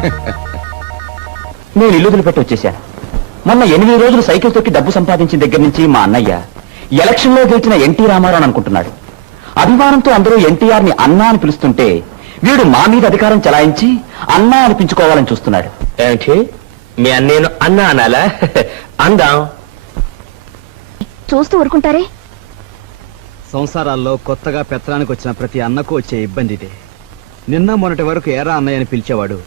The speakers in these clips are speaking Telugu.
నేను ఇల్లు వదిలిపెట్టి వచ్చేశాను మొన్న ఎనిమిది రోజులు సైకిల్ తొక్కి డబ్బు సంపాదించిన దగ్గర నుంచి మా అన్నయ్య ఎలక్షన్లో గెలిచిన ఎన్టీ రామారావు అని అనుకుంటున్నాడు. అభిమానంతో అందరూ ఎన్టీఆర్ని అన్నా అని పిలుస్తుంటే వీడు మా మీద అధికారం చలాయించి అన్నా అనిపించుకోవాలని చూస్తున్నాడు. మీ అన్నేను అన్న అనాలా? అందాం. చూస్తూ ఊరుకుంటారే? సంసారాల్లో కొత్తగా పెత్తనానికి వచ్చిన ప్రతి అన్నకు వచ్చే ఇబ్బంది ఇదే. నిన్న మొన్నటి వరకు ఏరా అన్నయ్య అని పిలిచేవాడు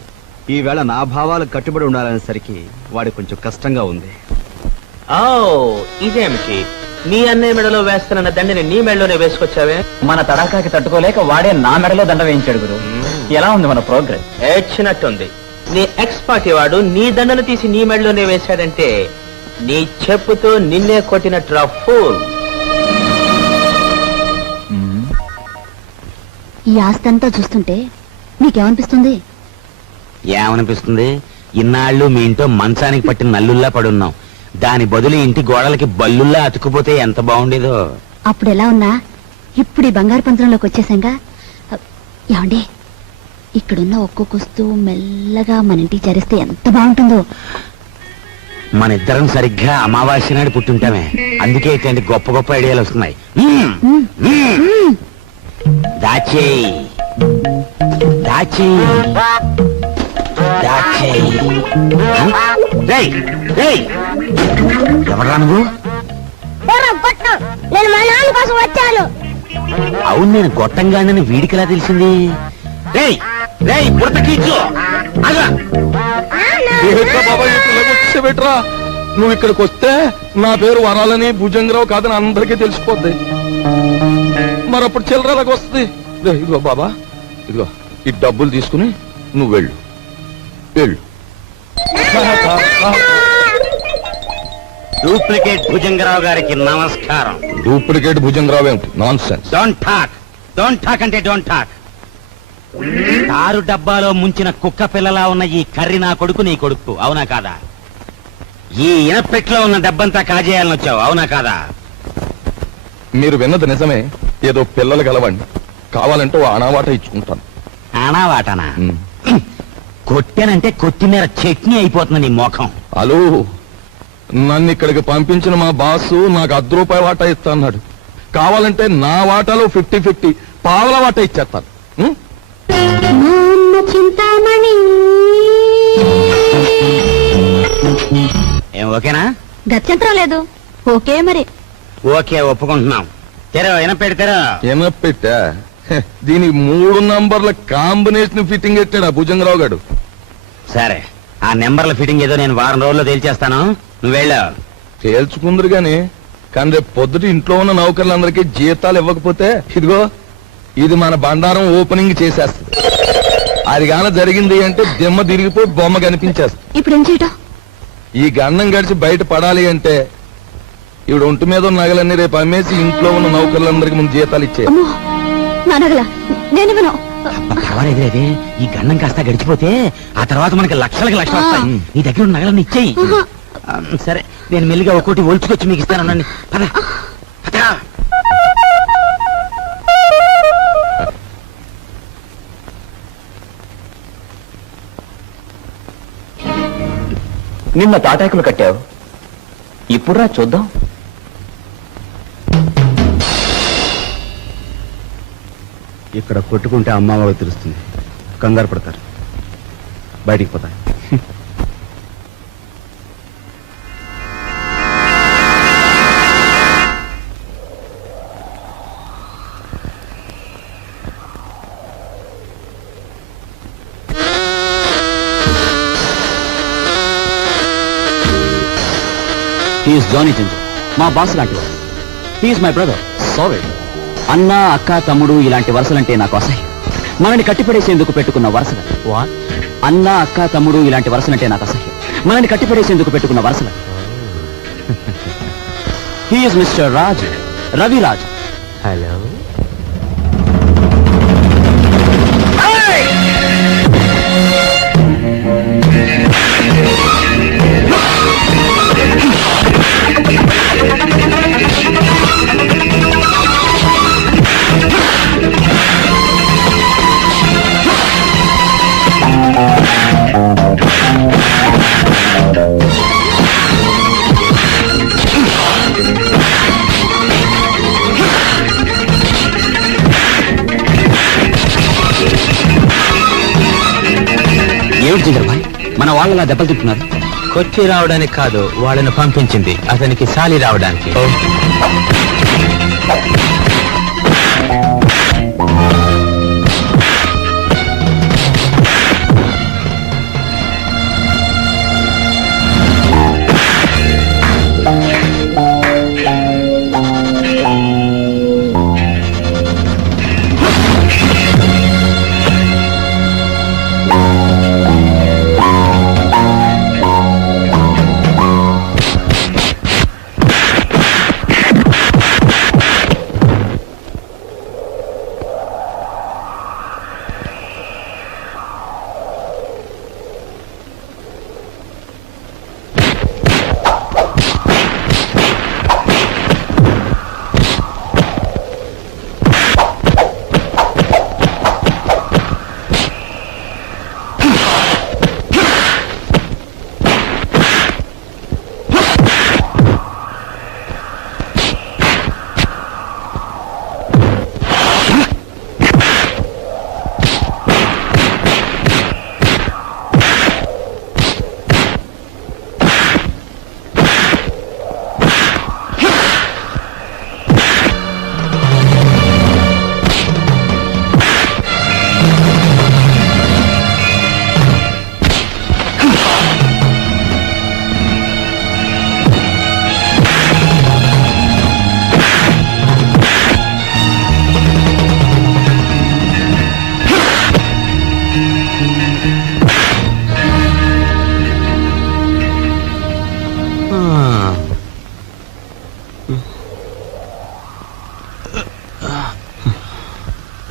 ఈవేళ నా భావాలకు కట్టుబడి ఉండాలనేసరికి వాడి కొంచెం కష్టంగా ఉంది. ఓ ఇదేమిటి? నీ అన్నయ్య మెడలో వేస్తున్న దండని నీ మెడలోనే వేసుకొచ్చావే? మన తడాకాకి తట్టుకోలేక వాడే నా మెడలో దండ వేయించాడు గురు. ఎలా ఉంది మన ప్రోగ్రెస్? ఏడ్చినట్టుంది. నీ ఎక్స్ పార్టీ వాడు నీ దండను తీసి నీ మెడలోనే వేశాడంటే నీ చెప్పుతో నిన్నే కొట్టినట్టు ఫూల్. ఈ ఆస్తంతా చూస్తుంటే మీకేమనిపిస్తుంది ఏమనిపిస్తుంది? ఇన్నాళ్ళు మీ ఇంట్లో మంచానికి పట్టిన నల్లుల్లా పడున్నాం. దాని బదులు ఇంటి గోడలకి బల్లుల్లా అతుకుపోతే ఎంత బాగుండేదో. అప్పుడు ఎలా ఉన్నా ఇప్పుడు ఈ బంగారు పంత్రంలోకి వచ్చేసాంగా. ఏమండి ఇక్కడున్న ఒక్కొక్క వస్తువు మెల్లగా మన ఇంటికి చేరిస్తే ఎంత బాగుంటుందో. మన ఇద్దరం సరిగ్గా అమావాస్య నాడు పుట్టుంటామే. అందుకే ఇట్లాంటి గొప్ప గొప్ప ఐడియాలు వస్తున్నాయి. మ్మ్. మ్మ్. దాచేయ్. దాచేయ్. ఎవడ్రా నువ్వు? నేను మా నాన్న కోసం వచ్చాను. అవును నేను గొట్టంగానని వీడికిలా తెలిసింది? రేయ్ రేయ్ నువ్వు ఇక్కడికి వస్తే నా పేరు వరాలని భుజంగరావు కాదని అందరికీ తెలిసిపోద్ది. మరి అప్పుడు చిల్లరలకు వస్తుంది ఇదిగో బాబా ఇదిగో ఈ డబ్బులు తీసుకుని నువ్వు వెళ్ళు. వెళ్ళు డూప్లికేట్ భుజంగరావు గారికి నమస్కారం. డూప్లికేట్ భుజంగరావు ఏమిటి? Nonsense don't talk don't talk అంటే డోంట్ టాక్ తారు డబ్బాలో ముంచిన కుక్క పిల్లలా ఉన్న ఈ కర్రి నా కొడుకు నీ కొడుకు. అవునా కాదా? ఈ ఇనపెట్లో ఉన్న డబ్బంతా కాజేయాలని వచ్చావు. అవునా కాదా? మీరు విన్నది నిజమే. ఏదో పిల్లలు గలవండి కావాలంటే ఓ అనావాట ఇచ్చుకుంటాను. ఉమ్. కొట్టానంటే కొత్తిమీర చట్నీ అయిపోతుంది నీ ముఖం. హలో నన్ను ఇక్కడికి పంపించిన మా బాసు నాకు అర్ధ రూపాయి వాటా ఇస్తా అన్నాడు కావాలంటే నా వాటాలో ఫిఫ్టీ ఫిఫ్టీ పావల వాటా ఇచ్చేస్తాను. ఉం? చింతామణి. ఏం ఓకేనా? గత్యంతరం లేదు. ఓకే మరి. ఓకే ఒప్పుకుంటున్నాం. తెరో ఇనపెడి తెరో. ఏమో పెట్టా హె, దీనికి మూడు నంబర్ల కాంబినేషన్ ఫిట్టింగ్ పెట్టాడు ఆ భుజంగరావు గారు? సరే ఆ నెంబర్ల ఫిట్టింగ్ ఏదో నేను వారం రోజుల్లో తేల్చేస్తాను. నువ్వు వెళ్ళావు తేల్చుకుందరు గాని కానీ రేపు పొద్దుట ఇంట్లో ఉన్న నౌకర్లందరికీ జీతాలు ఇవ్వకపోతే ఇదిగో ఇది మన బండారం ఓపెనింగ్ చేసేస్తుంది. అది గాన జరిగింది అంటే దిమ్మ తిరిగిపోయి బొమ్మ కనిపించేస్తుంది. ఇప్పుడు ఏం చేయటం? ఈ గండం గడిచి బయట పడాలి అంటే ఈవిడ ఒంటి మీద ఉన్న నగలన్నీ రేపు అమ్మేసి ఇంట్లో ఉన్న నౌకర్లందరికీ ముందు జీతాలు ఇచ్చే అమ్మో నా నగల నేను ఇవ్వను పర్వాలేదులేదే ఈ గండం కాస్త గడిచిపోతే ఆ తర్వాత మనకి లక్షలకి లక్షలు వస్తాయి. నీ దగ్గర ఉన్న నగలన్నీ ఇచ్చేయి. సరే నేను మెల్లిగా ఒక్కోటి ఒలుచుకొచ్చి మీకు ఇస్తానన్నాను పద. పద. నిన్న తాటాకులు కట్టావు. ఇప్పుడురా చూద్దాం. ఇక్కడ కొట్టుకుంటే అమ్మ వాళ్ళకి తెలుస్తుంది. కంగారు పడతారు. బయటికి పోతారు హీఈస్ జానీ జింజర్ మా బాస్ లాంటి వాడు. హీఈస్ మై బ్రదర్ సారీ అన్న అక్క తమ్ముడు ఇలాంటి వరుసలంటే నాకు అసహ్యం. మనని కట్టిపడేసేందుకు పెట్టుకున్న వరుసలు. అన్న అక్క తమ్ముడు ఇలాంటి వరుసలంటే నాకు అసహ్యం. మనని కట్టిపడేసేందుకు పెట్టుకున్న వరుసలు. He's mister Raj Ravi Raj hello వాళ్ళలా దెబ్బలు తింటున్నారు కొచ్చి రావడానికి కాదు వాళ్ళని పంపించింది. అతనికి సాలి రావడానికి.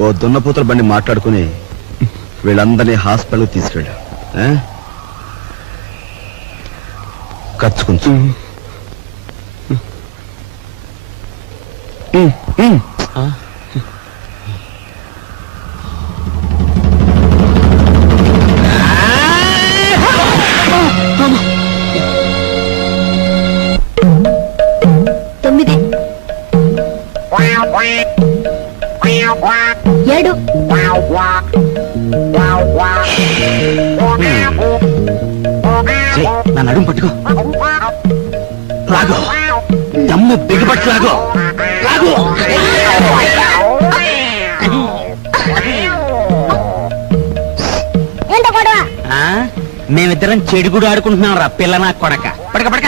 ఓ దున్నపోతుల బండి మాట్లాడుకుని వీళ్ళందరినీ హాస్పిటల్కి తీసుకెళ్ళా. ఆ? ఖర్చు రేయ్, నా నడుము పట్టుకో. లాగో. దమ్ము బిగపట్టి లాగో. లాగో? మేమిద్దరం చెడుగుడు ఆడుకుంటున్నాం రా పిల్ల నా కొడక. పడక పడక.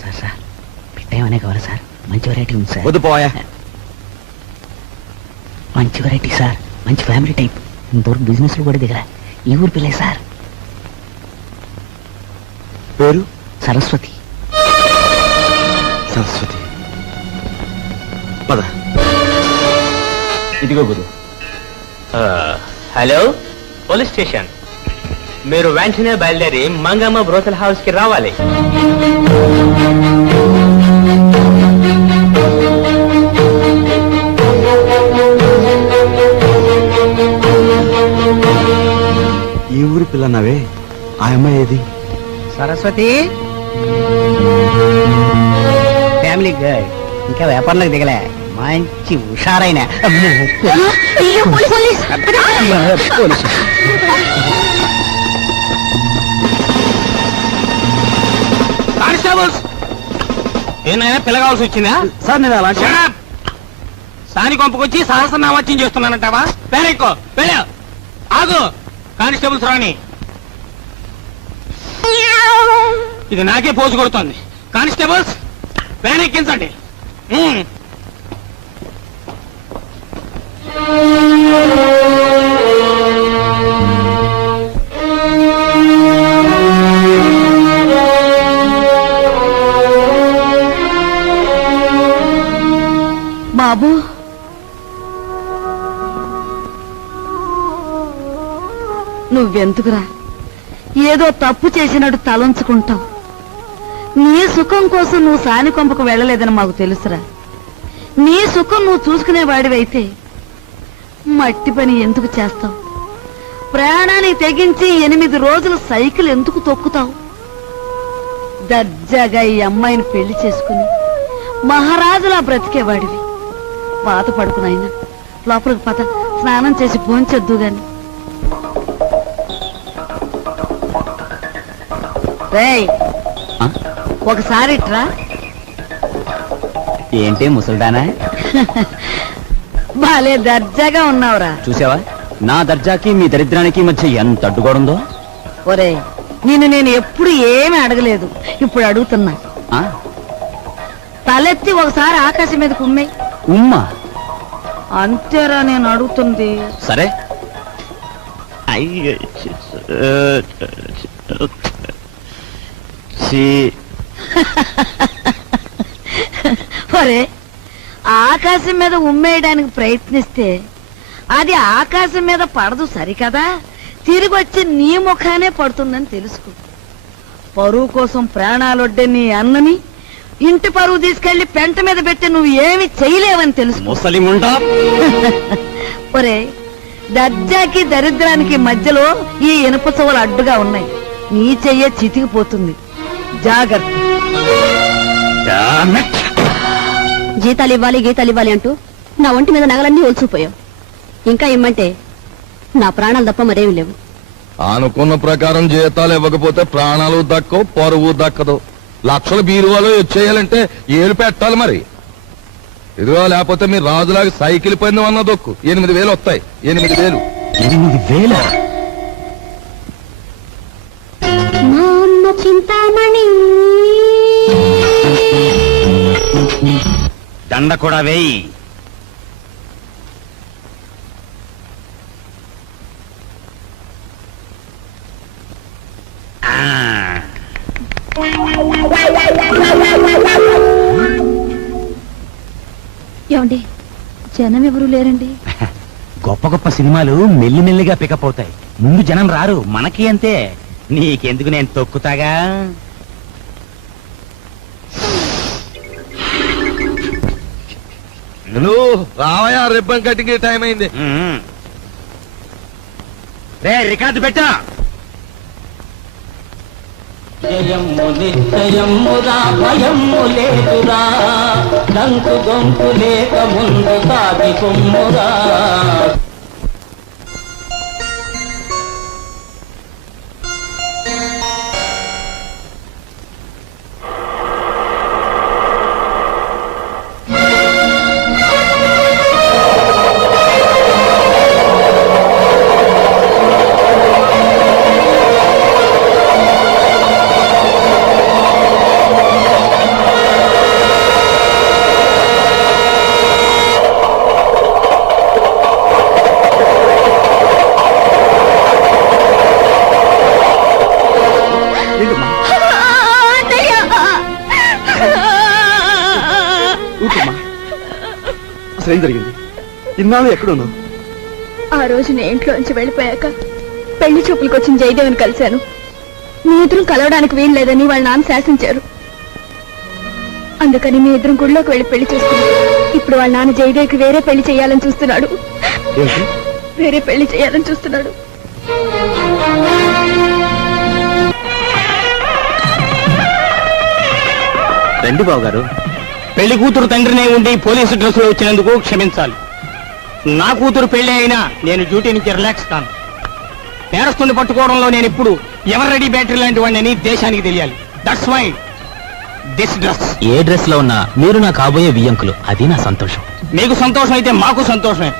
సార్ సార్ పెట్టేమనే కావాలి సార్? మంచి వెరైటీ ఉంది సార్ వద్దు పోయా. మంచి వెరైటీ సార్ మంచి ఫ్యామిలీ టైప్ ఇంతవరకు బిజినెస్లో కూడా దిగరా ఈ ఊరు పిల్లే సార్ పేరు? సరస్వతి. సరస్వతి. పద. ఇదిగో గురు. హలో? Police station. మీరు వెంటనే బయలుదేరి మంగమ్మ బ్రోతల్ హౌస్కి రావాలి. సరస్వతి? ఫ్యామిలీ గర్ల్ ఇంకా వ్యాపారంలోకి దిగలే. మంచి హుషారైన. పోలీస్. కానిస్టేబుల్స్! ఏనాయనా కావాల్సి వచ్చిందా? సార్ నేను అలా! సాని కొంపకొచ్చి సహస్రనామాచ్యం చేస్తున్నానంటావా? పేరెక్కో వెళ్ళ. ఆగు. కానిస్టేబుల్స్ రాని. ఇది నాకే పోజు కొడుతోంది. కానిస్టేబుల్స్ వ్యాన్ ఎక్కించండి. బాబు. నువ్వెందుకురా? ఏదో తప్పు చేసినట్టు తలంచుకుంటావు. నీ సుఖం కోసం నువ్వు సానికొంపకు వెళ్ళలేదని మాకు తెలుసురా. నీ సుఖం నువ్వు చూసుకునేవాడివైతే మట్టి పని ఎందుకు చేస్తావు? ప్రాణాన్ని తెగించి ఎనిమిది రోజులు సైకిల్ ఎందుకు తొక్కుతావు? దర్జాగా ఈ అమ్మాయిని పెళ్ళి చేసుకుని మహారాజులా బ్రతికేవాడివి. పాత పడుకునైనా లోపలికి పద స్నానం చేసి భోంచొద్దు గాని. రేయ్ ఒకసారి ఇట్రా. ఏంటి ముసల్దానా? బాలే దర్జాగా ఉన్నావురా. చూసావా? నా దర్జాకి మీ దరిద్రానికి మధ్య ఎంత అడ్డుగోడుందో? ఒరే నిన్ను నేను ఎప్పుడు ఏమీ అడగలేదు. ఇప్పుడు అడుగుతున్నా. ఆ? తలెత్తి ఒకసారి ఆకాశం మీద కుమ్మే ఉమ్మా? అంతేరా నేను అడుగుతుంది. సరే. ఒరే ఆకాశం మీద ఉమ్మేయడానికి ప్రయత్నిస్తే అది ఆకాశం మీద పడదు సరికదా? తిరిగి వచ్చి నీ ముఖానే పడుతుందని తెలుసుకో. పరువు కోసం ప్రాణాలొడ్డే నీ అన్నని ఇంటి పరువు తీసుకెళ్ళి పెంట మీద పెట్టి నువ్వు ఏమి చేయలేవని ముండా ఒరే దర్జాకి దరిద్రానికి మధ్యలో ఈ ఇనుప చెవులు అడ్డుగా ఉన్నాయి. నీ చెయ్య చితికిపోతుంది. జాగ్రత్త. జీతాలు ఇవ్వాలి గీతాలు ఇవ్వాలి అంటూ నా ఒంటి మీద నగలన్నీ ఒలుచుకుపోయావు ఇంకా ఇమ్మంటే నా ప్రాణాలు తప్ప మరేమి లేవు. అనుకున్న ప్రకారం జీతాలు ఇవ్వకపోతే ప్రాణాలు దక్కవు పరువు దక్కదు. లక్షల బీరువాలో వచ్చేయాలంటే ఏలు పెట్టాలి మరి. ఇదిగో లేకపోతే మీరు రాజులాగా సైకిల్ పందెం అన్న దొక్కు. ఎనిమిది వేలు వస్తాయి. ఎనిమిది వేలు. ఎనిమిది వేల? మా దండ కూడా వేయి. ఏమండి జనం ఎవరు లేరండి? గొప్ప గొప్ప సినిమాలు మెల్లిమెల్లిగా పికప్ అవుతాయి. ముందు జనం రారు మనకి అంతే. నీకెందుకు నేను తొక్కుతాగా? నువ్వు రావయా రిబ్బన్ కటింగ్ టైం అయింది. రే రికార్డు పెట్టా. జయము నిశ్చయమురా భయము లేదురా. డంకు గొంకు లేక ముందు సాగి కొమ్మురా. అసలు జరిగింది. ఇన్నాళ్ళు ఎక్కడున్నావు? ఆ రోజు నేను ఇంట్లోంచి వెళ్ళిపోయాక పెళ్ళి చూపులకు వచ్చిన జయదేవిని కలిశాను. మీ ఇద్దరం కలవడానికి వీలు లేదని వాళ్ళ నాన్న శాసించారు. అందుకని మీ ఇద్దరం గుడిలోకి వెళ్ళి పెళ్ళి చేసుకున్నాం. ఇప్పుడు వాళ్ళ నాన్న జయదేవికి వేరే పెళ్ళి చేయాలని చూస్తున్నాడు. వేరే పెళ్ళి చేయాలని చూస్తున్నాడు. రండి బాబు గారు పెళ్ళి కూతురు తండ్రినే ఉండి పోలీసు డ్రెస్లో వచ్చినందుకు క్షమించాలి. నా కూతురు పెళ్ళి అయినా నేను డ్యూటీ నుంచి రిలాక్స్ కాను నేరస్తుని పట్టుకోవడంలో నేను ఇప్పుడు ఎవరు రెడీ బ్యాటరీ లాంటి వాడిని దేశానికి తెలియాలి. దట్స్ వై దిస్ డ్రెస్ ఏ డ్రెస్లో ఉన్నా మీరు నా కాబోయే వియ్యంకులు. అది నా సంతోషం. మీకు సంతోషం అయితే మాకు సంతోషమే.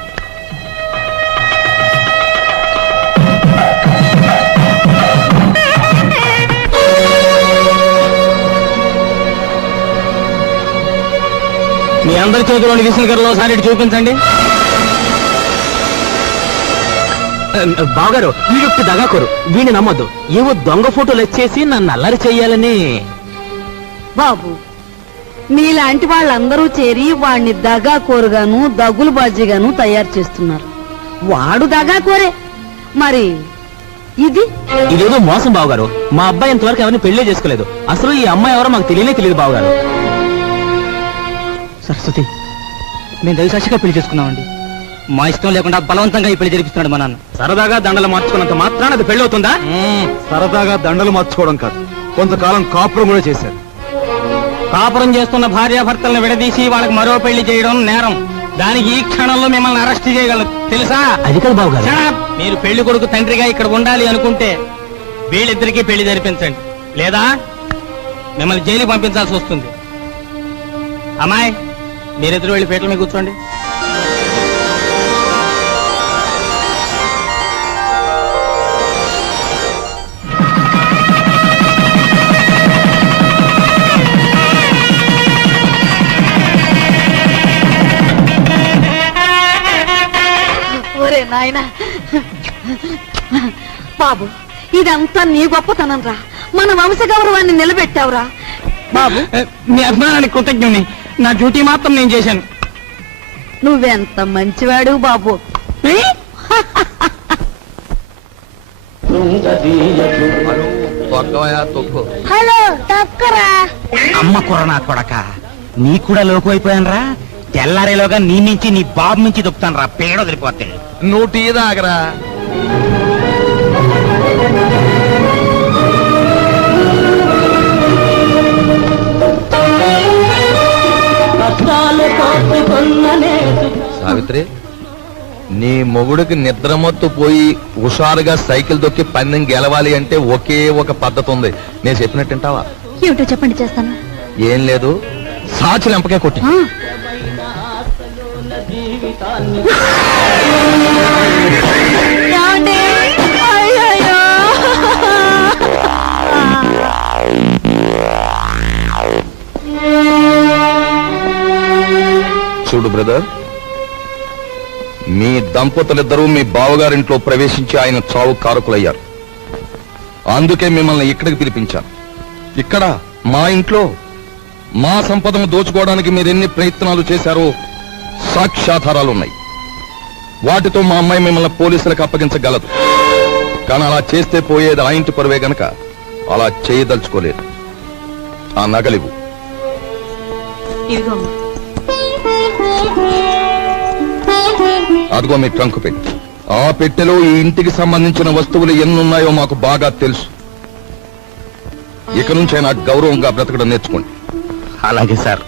మీ అందరి చేతిలోని విసునకర్లో ఒకసారి ఇటు చూపించండి. బావగారు వీడొట్టి దగాకోరు. వీడిని నమ్మొద్దు. ఏవో దొంగ ఫోటోలు వచ్చేసి నన్ను అల్లరి చెయ్యాలని. బాబు మీలాంటి వాళ్ళందరూ చేరి వాణ్ణి దగా కోరుగాను దగులు బాజీగాను తయారు చేస్తున్నారు. వాడు దగా కోరే మరి ఇది? ఇదేదో మోసం బావగారు. మా అబ్బాయి ఇంతవరకు ఎవరిని పెళ్ళే చేసుకోలేదు. అసలు ఈ అమ్మాయి ఎవరో మాకు తెలియనే తెలియదు బావగారు. సరస్వతి మేము దయసాక్షిగా పెళ్ళి చేసుకున్నామండి. మా ఇష్టం లేకుండా బలవంతంగా ఈ పెళ్ళి జరిపిస్తున్నాడు మా నాన్న. సరదాగా దండలు మార్చుకున్నంత మాత్రాన అది పెళ్ళవుతుందా? సరదాగా దండలు మార్చుకోవడం కాదు. కొంతకాలం కాపురం కూడా చేశారు. కాపురం చేస్తున్న భార్యాభర్తలను విడదీసి వాళ్ళకి మరో పెళ్ళి చేయడం నేరం. దానికి ఈ క్షణంలో మిమ్మల్ని అరెస్ట్ చేయగలరు తెలుసా? అది కదా బాబు గారు! మీరు పెళ్ళి కొడుకు తండ్రిగా ఇక్కడ ఉండాలి అనుకుంటే వీళ్ళిద్దరికీ పెళ్ళి జరిపించండి. లేదా? మిమ్మల్ని జైలు పంపించాల్సి వస్తుంది. అమ్మాయి! మీరిద్దరు వెళ్ళి పీటల మీద కూర్చోండి. ఒరే నాయన. బాబు ఇదంతా నీ గొప్పతనం రా మన వంశ గౌరవాన్ని నిలబెట్టావురా. బాబు మీ అభిమానానికి కృతజ్ఞుని నా డ్యూటీ మాత్రం నేను చేశాను. నువ్వెంత మంచివాడు బాబు. హలో తక్కరా అమ్మ కుర్ర నా కొడక నీ కూడా లోకు అయిపోయానరా. తెల్లారేలోగా నీ నుంచి నీ బాబు నుంచి దొక్కుతాను రా పేడ వదిలిపోతే. నువ్వు టీ తాగరా? సావిత్రి నీ మొగుడికి నిద్రమత్తు పోయి హుషారుగా సైకిల్ దొక్కి పందెం గెలవాలి అంటే ఒకే ఒక పద్ధతి ఉంది నేను చెప్పినట్టుంటావా ఏమిటో చెప్పండి చేస్తాను. ఏం లేదు సాచి లెంపకే కొట్టి చూడు బ్రదర్. మీ దంపతులిద్దరూ మీ బావగారింట్లో ప్రవేశించి ఆయన చావు కారకులయ్యారు అందుకే మిమ్మల్ని ఇక్కడికి పిలిపించాను. ఇక్కడ మా ఇంట్లో మా సంపదను దోచుకోవడానికి మీరు ఎన్ని ప్రయత్నాలు చేశారో సాక్ష్యాధారాలున్నాయి. వాటితో మా అమ్మాయి మిమ్మల్ని పోలీసులకు అప్పగించగలదు. కానీ అలా చేస్తే పోయేది ఆ ఇంటి పరువే గనక అలా చేయదలుచుకోలేదు. ఆ నగలివు ఇదిగోమ్మా అదిగో మీ ట్రంక్ పెట్టి. ఆ పెట్టెలో ఈ ఇంటికి సంబంధించిన వస్తువులు ఎన్నున్నాయో మాకు బాగా తెలుసు. ఇక నుంచి ఆయన గౌరవంగా బ్రతకడం నేర్చుకోండి. అలాగే సార్.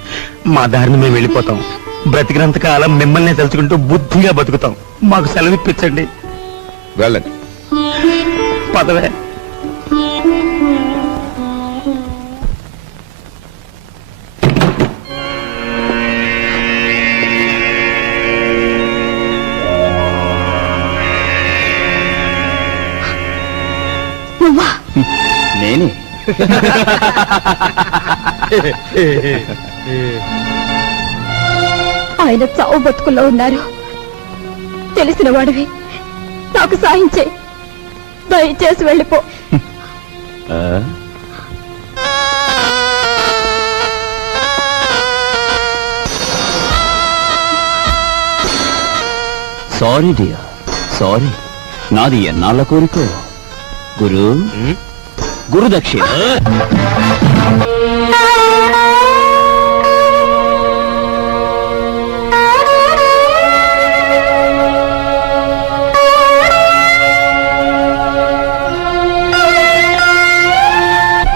మా దారిని మేము వెళ్ళిపోతాం. బ్రతికినంత కాలం మిమ్మల్ని తలుచుకుంటూ బుద్ధిగా బతుకుతాం. మాకు సెలవు ఇప్పించండి వెళ్ళండి. పదవే. ఆయన చావు బతుకుల్లో ఉన్నారు. తెలిసిన వాడివి. నాకు సాయించే దయచేసి వెళ్ళిపో. Sorry dear sorry. నాది ఎన్నాళ్ళ కోరికో? గురు? గురుదక్షిణ.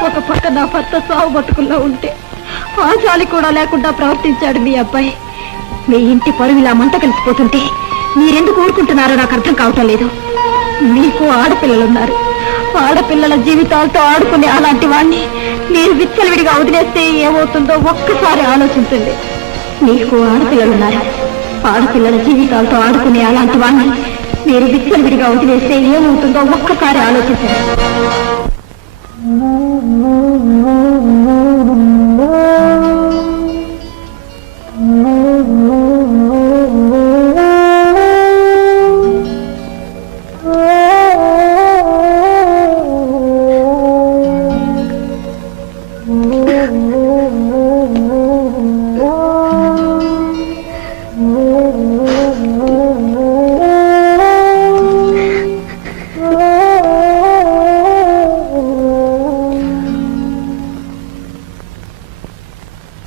ఒక పక్క నా భర్త సాగు బతుకుల్లో ఉంటే ఆ కూడా లేకుండా ప్రవర్తించాడు మీ అబ్బాయి. మీ ఇంటి పరువు ఇలా మంట కలిసిపోతుంటే మీరెందుకు ఊరుకుంటున్నారో నాకు అర్థం కావటం లేదు. మీకు ఆడపిల్లలున్నారు. ఆడపిల్లల జీవితాలతో ఆడుకునే అలాంటి వాణ్ణి మీరు విచ్చలవిడిగా వదిలేస్తే ఏమవుతుందో ఒక్కసారి ఆలోచించండి. మీకు ఆడపిల్లలున్నారు? ఆడపిల్లల జీవితాలతో ఆడుకునే అలాంటి వాణ్ణి మీరు విచ్చలవిడిగా వదిలేస్తే ఏమవుతుందో ఒక్కసారి ఆలోచించండి.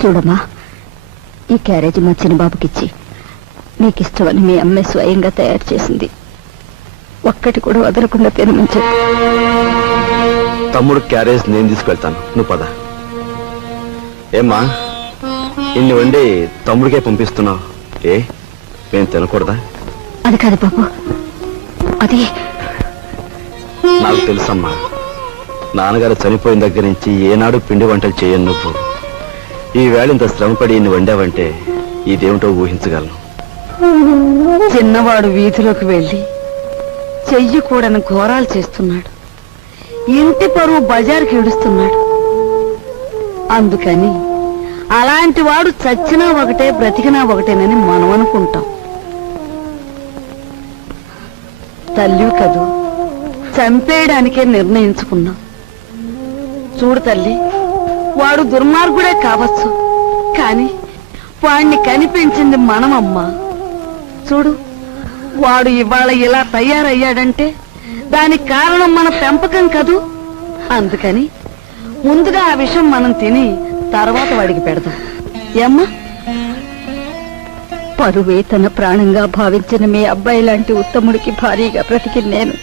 చూడమ్మా. ఈ క్యారేజ్ మా చిన్నబాబుకిచ్చి. నీకు ఇష్టమని మీ అమ్మాయి స్వయంగా తయారు చేసింది. ఒక్కటి కూడా వదలకుండా తినమని చెప్పు. తమ్ముడు క్యారేజ్ నేను తీసుకెళ్తాను. నువ్వు పద. ఏమ్మా ఇన్ని వండి తమ్ముడికే పంపిస్తున్నావు. ఏ మేము తినకూడదా? అది కాదు బాబు. అది నాకు తెలుసమ్మా నాన్నగారు చనిపోయిన దగ్గర నుంచి ఏనాడు పిండి వంటలు చేయను నువ్వు. ఈ వేళ ఇంత శ్రమపడి ఇన్ని వండావంటే ఇదేమిటో ఊహించగలను. చిన్నవాడు వీధిలోకి వెళ్ళి చెయ్యి కూడని ఘోరాలు చేస్తున్నాడు. ఇంటి పరువు బజార్కి ఏడుస్తున్నాడు. అందుకని అలాంటి వాడు చచ్చినా ఒకటే బ్రతికినా ఒకటేనని మనం అనుకుంటాం. తల్లి కదూ చంపేయడానికే నిర్ణయించుకున్నాం. చూడు తల్లి వాడు దుర్మార్గుడే కావచ్చు. కాని వాణ్ణి కనిపించింది మనమమ్మా. చూడు వాడు ఇవాళ ఇలా తయారయ్యాడంటే దానికి కారణం మన పెంపకం కదూ? అందుకని ముందుగా ఆ విషయం మనం తిని తర్వాత వాడికి పెడదాం. ఏమ్మా? పరువే తన ప్రాణంగా భావించిన మీ అబ్బాయి లాంటి ఉత్తముడికి భారీగా బ్రతికి నేను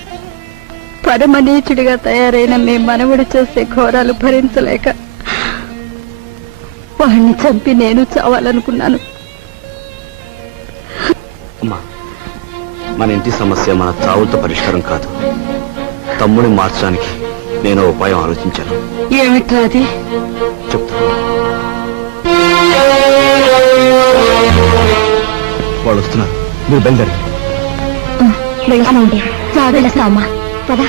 పరమనీచుడిగా తయారైన మీ మనవుడు చేసే ఘోరాలు భరించలేక వాణ్ణి చంపి నేను చావాలనుకున్నాను. అమ్మా మన ఇంటి సమస్య మన చావులతో పరిష్కారం కాదు. తమ్ముడిని మార్చడానికి నేను ఉపాయం ఆలోచించాను. ఏమిట్రా అది? చెప్తాను వాళ్ళు వస్తున్నారు. మీరు బయలుదేరి వెళ్తామండి వెళ్ళస్తామా పదా.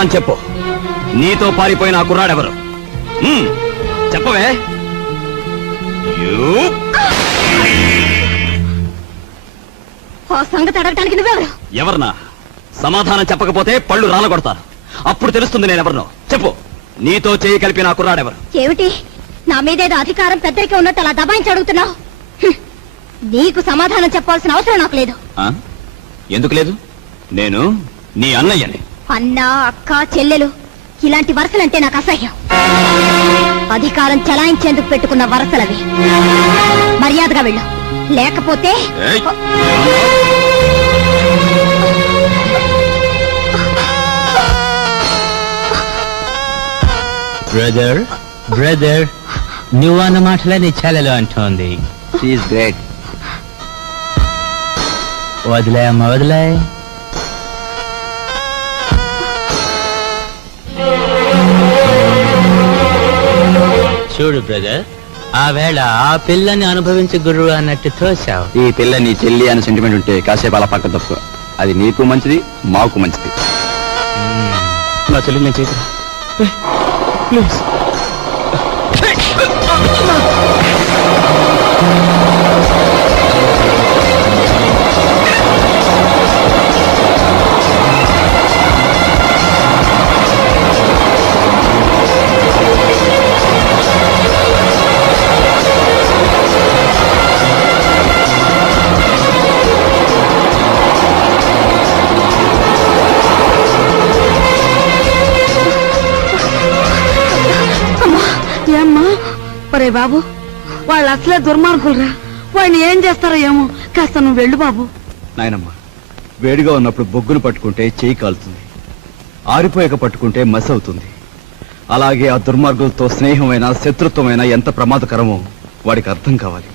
చంపేస్తాను చెప్పు. నీతో పారిపోయిన ఆ కుర్రాడెవరు? చెప్పవే. సంగతి అడగటానికి నువ్వెవరు? ఎవర్నా? సమాధానం చెప్పకపోతే పళ్ళు రాలగొడతాను అప్పుడు తెలుస్తుంది నేనెవరినో. చెప్పు నీతో చేయి కలిపి నా కుర్రాడెవరు? ఏమిటి? నా మీదేదో అధికారం పెద్దరికే ఉన్నట్టు అలా దబాయించి అడుగుతున్నావు. నీకు సమాధానం చెప్పాల్సిన అవసరం నాకు లేదు. ఆ? ఎందుకు లేదు? నేను నీ అన్నయ్యని. అన్న అక్క చెల్లెలు ఇలాంటి వరసలంటే నాకు అసహ్యం. అధికారం చలాయించేందుకు పెట్టుకున్న వరసలవి. మర్యాదగా వెళ్ళు. లేకపోతే ఏయ్! బ్రదర్ బ్రదర్ నువ్వు అన్న మాటలే నీ చెల్లెలు అంటోంది గ్రేట్ వదిలే అమ్మ వదిలే. చూడు బ్రదర్ ఆ వేళ ఆ పిల్లని అనుభవించే గురువు అన్నట్టు తోసావు ఈ పిల్ల నీ చెల్లి అని సెంటిమెంట్ ఉంటే కాసేపు అలా పక్క తప్పు అది నీకు మంచిది మాకు మంచిది. నా చెల్లి నేను చేతురా ప్లీజ్. ఒరే బాబు వాళ్ళు అసలే దుర్మార్గులరా. వాడిని ఏం చేస్తారో ఏమో కాస్త నువ్వు వెళ్ళు బాబు. నాయనమ్మా వేడిగా ఉన్నప్పుడు బొగ్గును పట్టుకుంటే చేయి కాలుతుంది. ఆరిపోయాక పట్టుకుంటే మసి అవుతుంది. అలాగే ఆ దుర్మార్గులతో స్నేహమైన శత్రుత్వమైన ఎంత ప్రమాదకరమో వాడికి అర్థం కావాలి.